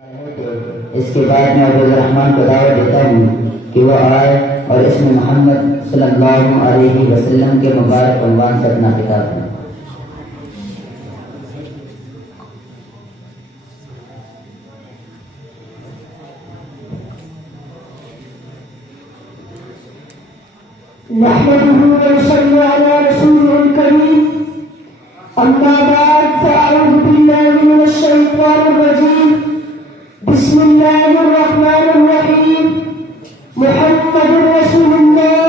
اس کے بعد میں عبدالرحمن کو دعوت دیتا ہوں کہ وہ آئے اور اس میں محمد صلی اللہ علیہ وسلم کے مبارک عنوان سے اپنا خطاب ہے۔ نحمده ونصلي على رسوله الكريم أما بعد فأعوذ بالله من الشيطان الرجيم بسم الله الرحمن الرحيم محمد رسول الله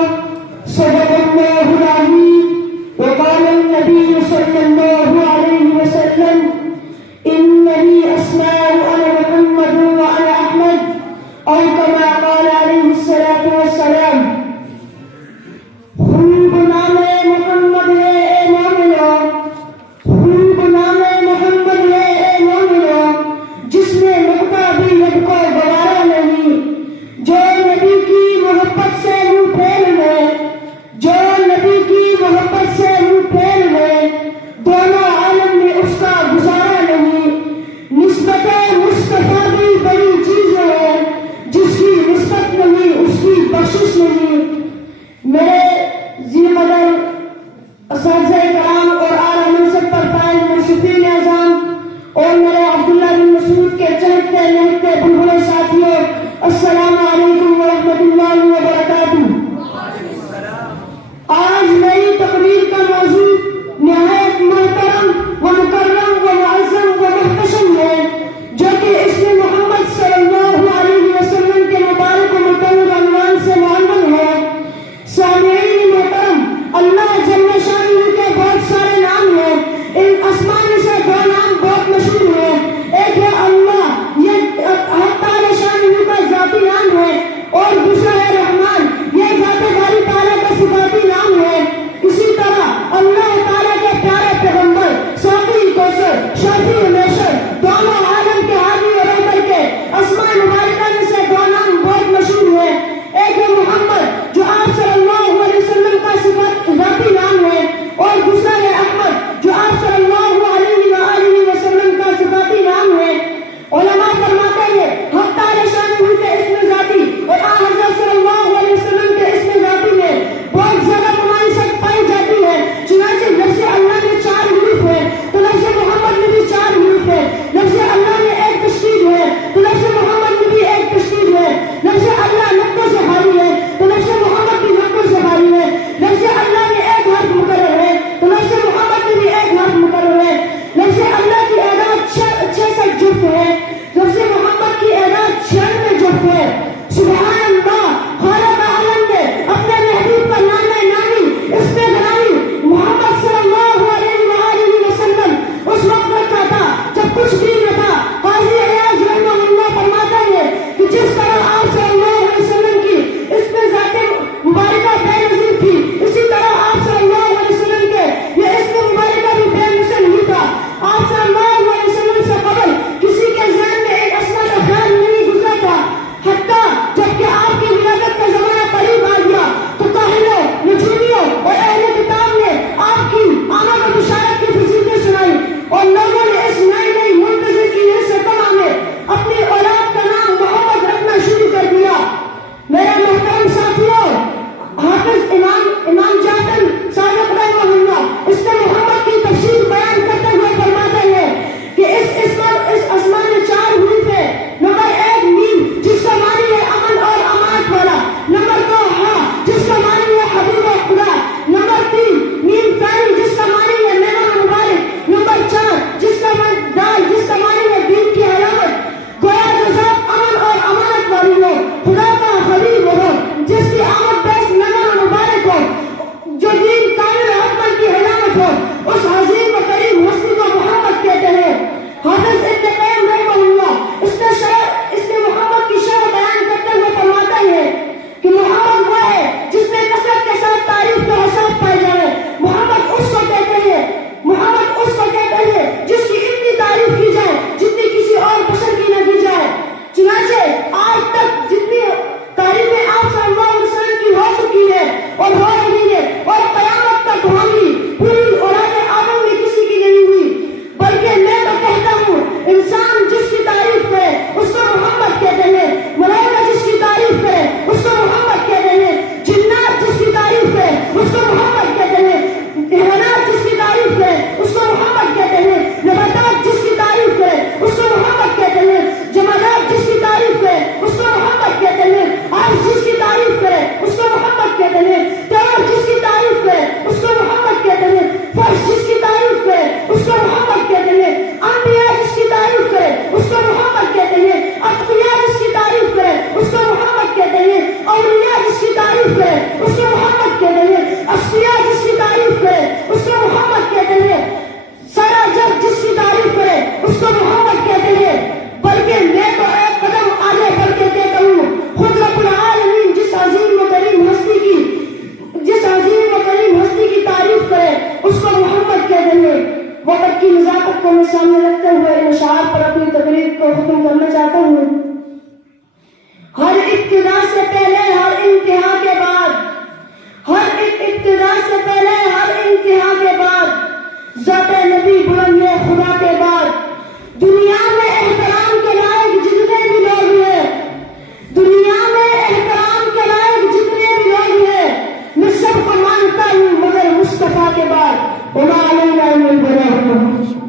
صدق الله العظيم وقال النبي صلى الله عليه وسلم إن لي أسماء أنا محمد وأنا أحمد أو كما قال عليه الصلاة والسلام۔ خوب نام محمد ہے اے مومنو، خوب نام محمد ہے اے مومنو، جس میں نقطہ بھی لب کو گوارا نہیں، جو نبی کی محبت سے منہ پھیر لے، جو نبی کی محبت سے منہ پھیر لے، دونوں عالم میں اس کا گزارا نہیں۔ نسبت مصطفیٰ بھی بڑی چیز ہے، جس کی نسبت نہیں اس کی بخشش نہیں۔ میرے ذی قدر اساتذہ کرام اور اعلیٰ منصب پر فائز منصفین اعظام اور میرے عبداللہ بن مسعود کے چہکتے لہکتے بلبلے ساتھیوں، السلام علیکم ورحمۃ اللہ وبرکاتہ۔ آج میری تقریر کا موضوع نہایت محترم و مکرم و معظم و محتشم ہے، جو کہ اس میں محمد صلی اللہ علیہ وسلم کے مبارک و مطہر عنوان سے معلوم ہے۔ سامعین محترم، اللہ جل شانہ کے بہت سارے نام ہیں، ان اسماء میں سے دو نام بہت مشہور ہیں۔ ایک ہے اللہ، یہ حق تعالی شانہ کا ذاتی نام ہے، اور دوسرا ہے رحمان، یہ ذات باری تعالیٰ کا صفاتی نام ہے۔ اسی طرح اللہ تعالیٰ کے پیارے پیغمبر ساقی کوثر شافی میسر دونوں عالم کے حامی اور رہبر کے اسماء مبارکہ میں سے دو نام بہت مشہور ہیں۔ ایک ہے محمد جو آپ صلی اللہ علیہ وسلم کا صفت ذاتی نام ہے، اور دوسرا ہے احمد جو آپ صلی اللہ علیہ وآلہ وسلم کا صفاتی نام ہے۔ علماء فرماتے ہیں حق تعالی شانہ کے اسم ذاتی اور آن حضرت صلی اللہ علیہ وسلم کے اسم ذاتی میں بہت زیادہ مماثلت پائی جاتی ہے۔ چنانچہ لفظ اللہ میں 4 حروف ہے تو لفظ محمد میں بھی 4 حروف ہے۔ لفظ کے بعد دنیا میں احترام کے لائق جتنے بھی لوگ ہیں، دنیا میں احترام کے لائق جتنے بھی لوگ ہیں، میں سب کو مانتا ہوں مگر مصطفیٰ کے بعد وما علینا الا البلاغ۔